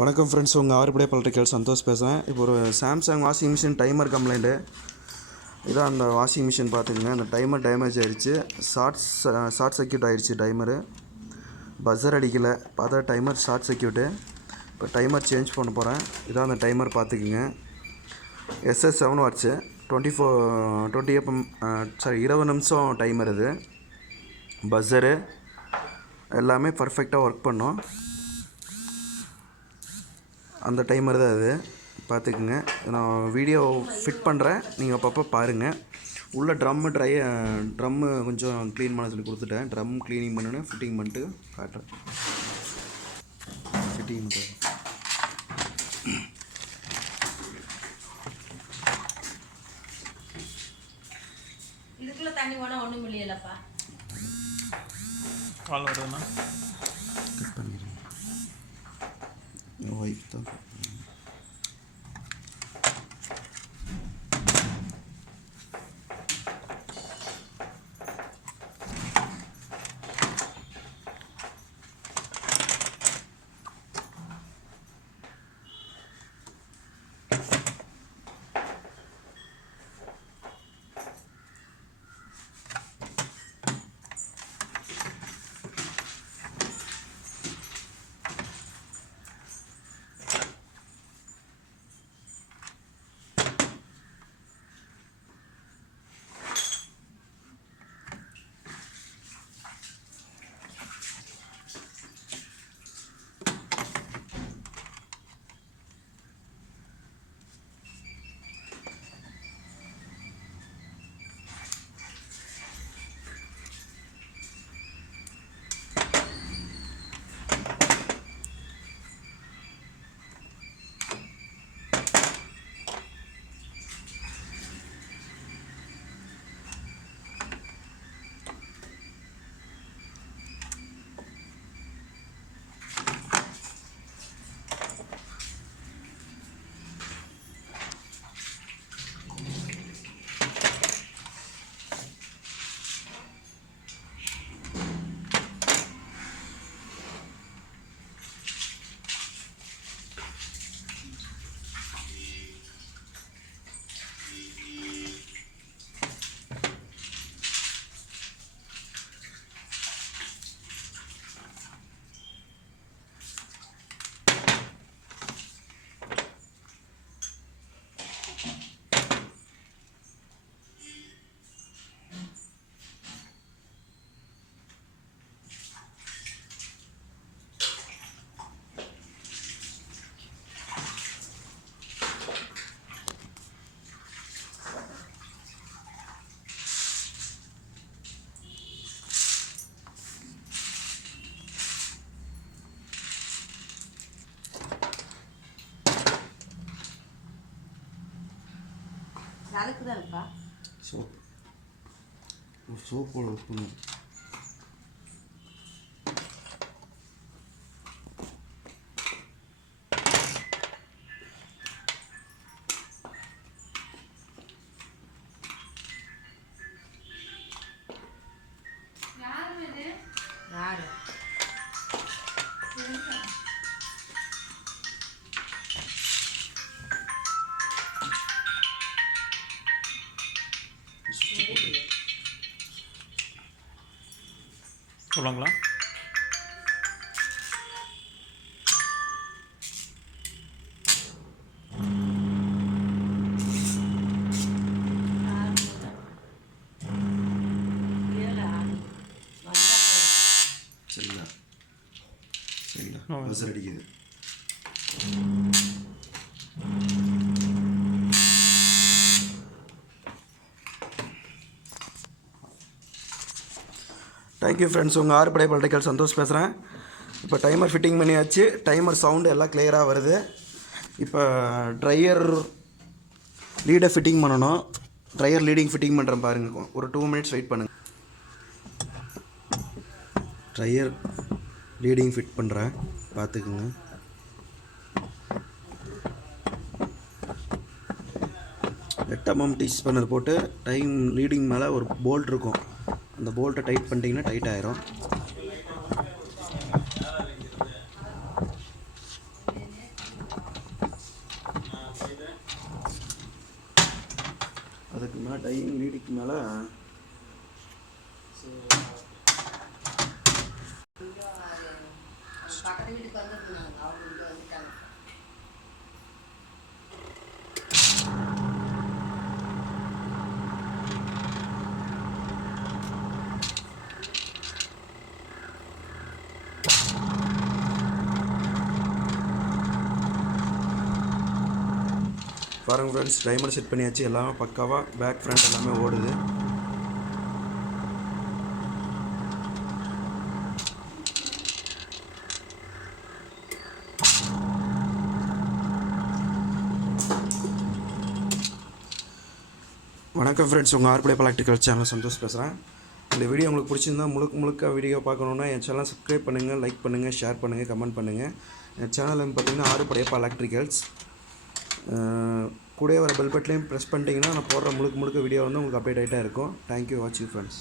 வணக்கம் ஃப்ரெண்ட்ஸ், உங்கள் ஆறுபடை பல்ட்ரிக்கல் சந்தோஷ் பேசுகிறேன். இப்போ ஒரு Samsung washing machine timer complaint. இதான் அந்த வாஷிங் மிஷின் பார்த்துக்குங்க. அந்த டைமர் டேமேஜ் ஆகிடுச்சு. ஷார்ட் சர்க்யூட் ஆகிடுச்சு. டைமரு பஸ்ஸர் அடிக்கலை. பார்த்தா டைமர் ஷார்ட் சர்க்யூட்டு. இப்போ டைமர் சேஞ்ச் பண்ண போகிறேன். இதான் அந்த டைமர் பார்த்துக்குங்க. SS 7 வாட்ச்சு 20 FM 20 நிமிஷம் டைமர். இது பஸ்ஸரு எல்லாமே பர்ஃபெக்டாக ஒர்க் பண்ணோம். அந்த டைமர் தான் அது பார்த்துக்குங்க. நான் வீடியோ ஃபிட் பண்ணுறேன், நீங்கள் அப்பப்போ பாருங்கள். உள்ள ட்ரம்மு கொஞ்சம் க்ளீன் பண்ண சொல்லி கொடுத்துட்டேன். ட்ரம் க்ளீனிங் பண்ணணும், ஃபிட்டிங் பண்ணிட்டு காட்டுறேன். ஃபிட்டிங் பண்ணுறேன். இதுக்குள்ள தண்ணி போனால் ஒன்றும் இல்லையல்லப்பா. கால் வருதுண்ணா, கட் பண்ணிடுறேன். ஒய்ஃப் தான். அதுக்குதான்ப்பா சோப்போட வைக்கணும். யாரு சொல்லுங்களா? சரிங்களா? பஸ்ஸர் அடிக்குது. தேங்க்யூ ஃப்ரெண்ட்ஸ், உங்கள் ஆறுபடை பல்ட்ரிக்கல் சந்தோஷ் பேசுகிறேன். இப்போ டைமர் ஃபிட்டிங் பண்ணியாச்சு. டைமர் சவுண்டு எல்லாம் கிளியராக வருது. இப்போ ட்ரையர் லீடை ஃபிட்டிங் பண்ணணும். ட்ரையர் லீடிங் ஃபிட்டிங் பண்ணுறேன் பாருங்கள். ஒரு 2 மினிட்ஸ் வெயிட் பண்ணுங்கள். ட்ரையர் லீடிங் ஃபிட் பண்ணுறேன், பார்த்துக்குங்க. எட்டமம் டீச் பண்ணது போட்டு டைம் லீடிங் மேலே ஒரு போல்ட் இருக்கும். அந்த போல்ட்டை டைட் பண்ணிட்டீங்கன்னா டைட் ஆயிரும். டையிங் லீடுக்கு மேலே பக்கத்து வீட்டுக்கு வந்துருந்தாங்க, அவங்க இங்கே வந்துட்டாங்க. பாருங்கள் ஃப்ரெண்ட்ஸ், டைமர் செட் பண்ணியாச்சு. எல்லாமே பக்காவாக பேக் ஃப்ரண்ட் எல்லாமே ஓடுது. வணக்கம் ஃப்ரெண்ட்ஸ், உங்கள் ஆர்பிளே எலக்ட்ரிக்கல் சேனல் சந்தோஷ் பேசுகிறேன். இந்த வீடியோ உங்களுக்கு பிடிச்சிருந்தா முழுக்க வீடியோ பார்க்கணுன்னா என் சேனலை சப்ஸ்கிரைப் பண்ணுங்கள், லைக் பண்ணுங்கள், ஷேர் பண்ணுங்கள், கமெண்ட் பண்ணுங்கள். என் சேனல் பார்த்தீங்கன்னா ஆர்பிளே எலக்ட்ரிக்கல்ஸ். கூடவே வர பெல் பட்டனையும் ப்ரெஸ் பண்ணிட்டீங்கன்னா நான் போடுற முழுக்க வீடியோ வந்து உங்களுக்கு அப்டேட் ஆகிட்டே இருக்கும். தேங்க்யூ வாட்சிங் ஃப்ரெண்ட்ஸ்.